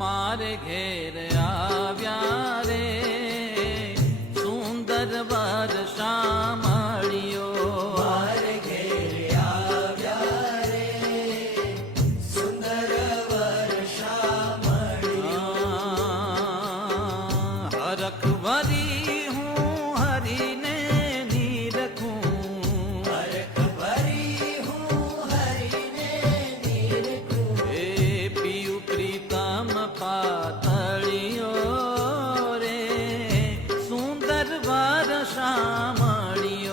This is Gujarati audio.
મારે ઘેર આવ્યા રે. સુંદર વર્ષા મળ્યો મારે ઘેર આવ્યા રે. સુંદર વર્ષા મળ્યો હરખ વાર સામણ્યો